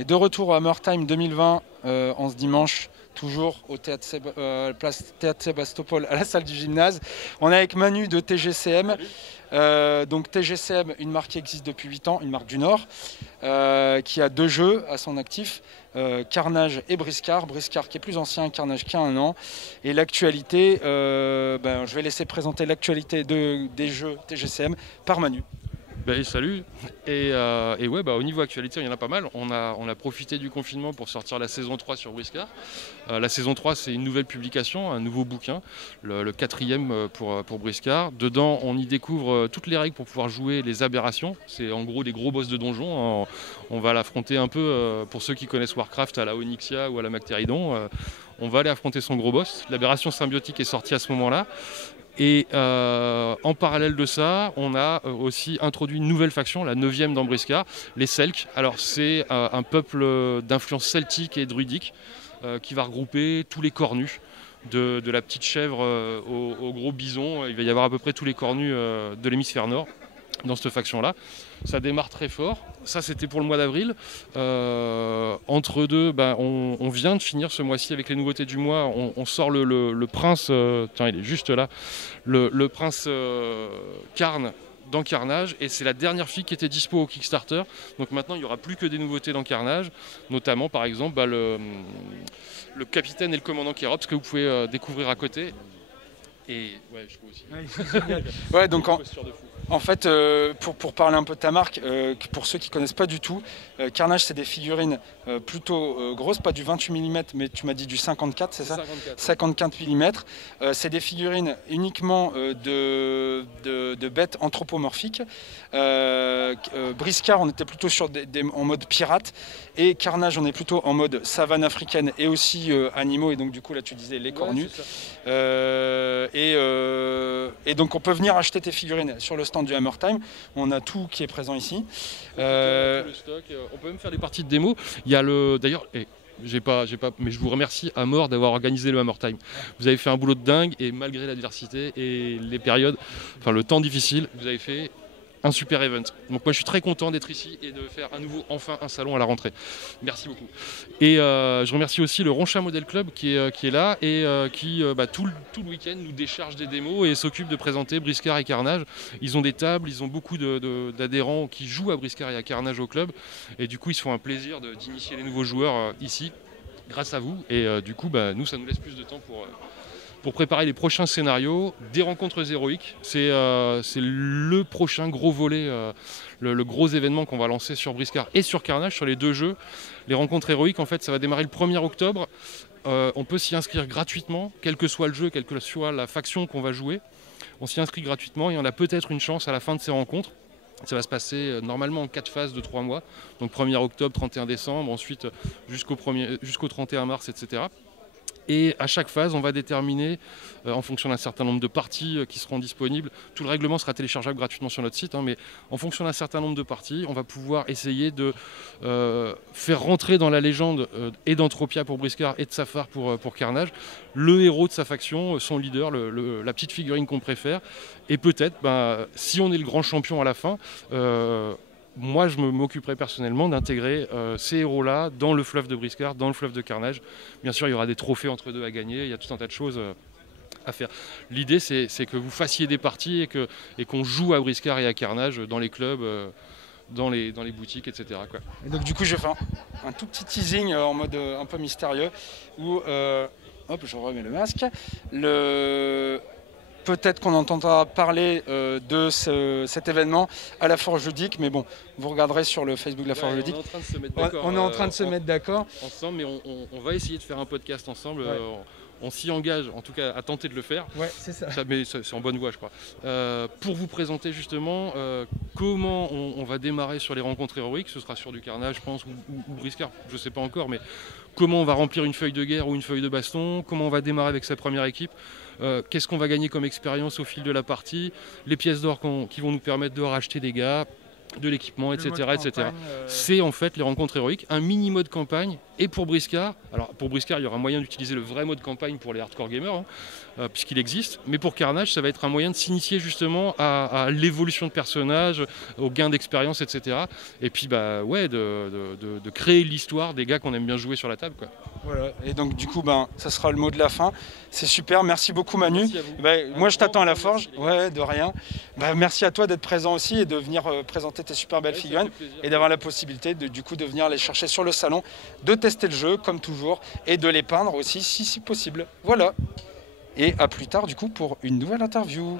Et de retour à Hammer Time 2020, en ce dimanche, toujours au place Théâtre Sébastopol, à la salle du gymnase. On est avec Manu de TGCM. Donc TGCM, une marque qui existe depuis 8 ans, une marque du Nord, qui a 2 jeux à son actif, Carnage et Briscard. Briscard qui est plus ancien, Carnage qui a 1 an. Et l'actualité, je vais laisser présenter l'actualité des jeux TGCM par Manu. Salut. Et ouais, au niveau actualité, il y en a pas mal. On a profité du confinement pour sortir la saison 3 sur Briscard. La saison 3, c'est une nouvelle publication, un nouveau bouquin, le 4e pour Briscard. Dedans, on y découvre toutes les règles pour pouvoir jouer les aberrations. C'est en gros des gros boss de donjon. On va l'affronter un peu, pour ceux qui connaissent Warcraft, à la Onyxia ou à la Mactéridon. On va aller affronter son gros boss. L'aberration symbiotique est sortie à ce moment-là. Et en parallèle de ça, on a aussi introduit une nouvelle faction, la 9e dans Briscard, les Selks. Alors c'est un peuple d'influence celtique et druidique qui va regrouper tous les cornus, de la petite chèvre au gros bison. Il va y avoir à peu près tous les cornus de l'hémisphère nord dans cette faction-là. Ça démarre très fort. Ça, c'était pour le mois d'avril. Entre deux, on vient de finir ce mois-ci avec les nouveautés du mois. On sort le prince, tiens, il est juste là, le prince Karn dans Carnage, et c'est la dernière fille qui était dispo au Kickstarter. Donc maintenant, il n'y aura plus que des nouveautés dans Carnage, notamment par exemple le capitaine et le commandant Kérops que vous pouvez découvrir à côté. Et ouais, je trouve aussi. Ouais, donc en fait, pour parler un peu de ta marque, pour ceux qui ne connaissent pas du tout, Carnage, c'est des figurines plutôt grosses, pas du 28 mm, mais tu m'as dit du 54, c'est ça? 54 mm. C'est des figurines uniquement de bêtes anthropomorphiques. Briscard, on était plutôt en mode pirate, et Carnage, on est plutôt en mode savane africaine et aussi animaux, et donc du coup, là, tu disais les cornus. Et donc, on peut venir acheter tes figurines sur le stand du Hammer Time. On a tout qui est présent ici. Tout le stock. On peut même faire des parties de démo. Il y a d'ailleurs, mais je vous remercie à mort d'avoir organisé le Hammer Time. Vous avez fait un boulot de dingue, et malgré l'adversité et les périodes, le temps difficile, vous avez fait un super event. Donc moi je suis très content d'être ici et de faire enfin un salon à la rentrée. Merci beaucoup. Et je remercie aussi le Ronchat Model Club qui est là et qui tout le week-end nous décharge des démos et s'occupe de présenter Briscard et Carnage. Ils ont des tables, ils ont beaucoup d'adhérents qui jouent à Briscard et à Carnage au club, et du coup ils se font un plaisir d'initier les nouveaux joueurs ici grâce à vous, et du coup nous ça nous laisse plus de temps pour préparer les prochains scénarios, des rencontres héroïques. C'est le prochain gros volet, le gros événement qu'on va lancer sur Briscard et sur Carnage, sur les 2 jeux. Les rencontres héroïques, en fait, ça va démarrer le 1er octobre. On peut s'y inscrire gratuitement, quel que soit le jeu, quelle que soit la faction qu'on va jouer. On s'y inscrit gratuitement et on a peut-être une chance à la fin de ces rencontres. Ça va se passer normalement en 4 phases de 3 mois. Donc 1er octobre, 31 décembre, ensuite jusqu'au 31 mars, etc. Et à chaque phase, on va déterminer, en fonction d'un certain nombre de parties qui seront disponibles, tout le règlement sera téléchargeable gratuitement sur notre site, mais en fonction d'un certain nombre de parties, on va pouvoir essayer de faire rentrer dans la légende et d'Entropia pour Briscard et de Safar pour Carnage, le héros de sa faction, son leader, la petite figurine qu'on préfère. Et peut-être, si on est le grand champion à la fin, moi, je m'occuperai personnellement d'intégrer ces héros-là dans le fleuve de Briscard, dans le fleuve de Carnage. Bien sûr, il y aura des trophées entre deux à gagner, il y a tout un tas de choses à faire. L'idée, c'est que vous fassiez des parties et qu'on joue à Briscard et à Carnage dans les clubs, dans les boutiques, etc. quoi. Et donc, du coup, je fais un tout petit teasing en mode un peu mystérieux où, hop, je remets le masque. Peut-être qu'on entendra parler de cet événement à la Forge Ludique, mais bon, vous regarderez sur le Facebook de la Forge Ludique. On est en train de se mettre d'accord. Ensemble, mais on va essayer de faire un podcast ensemble. Ouais. On s'y engage, en tout cas, à tenter de le faire. Ouais, c'est ça. Mais c'est en bonne voie, je crois. Pour vous présenter justement comment on va démarrer sur les rencontres héroïques. Ce sera sur du Carnage, je pense, ou Briscard, je ne sais pas encore, mais comment on va remplir une feuille de guerre ou une feuille de baston, comment on va démarrer avec sa première équipe. Qu'est-ce qu'on va gagner comme expérience au fil de la partie, les pièces d'or qui vont nous permettre de racheter des gars, de l'équipement, etc. C'est en fait les rencontres héroïques, un mini mode campagne. Et pour Briscard, alors pour Briscard, il y aura moyen d'utiliser le vrai mode campagne pour les hardcore gamers, puisqu'il existe. Mais pour Carnage, ça va être un moyen de s'initier justement à l'évolution de personnages, au gain d'expérience, etc. Et puis de créer l'histoire des gars qu'on aime bien jouer sur la table, quoi. Voilà. Et donc du coup, ça sera le mot de la fin. C'est super, merci beaucoup Manu. Merci à vous. Moi je t'attends à la forge. Merci, Ouais, de rien. Merci à toi d'être présent aussi et de venir présenter tes super belles figurines et d'avoir la possibilité de venir les chercher sur le salon, de tester le jeu comme toujours et de les peindre aussi si possible. Voilà. Et à plus tard du coup pour une nouvelle interview.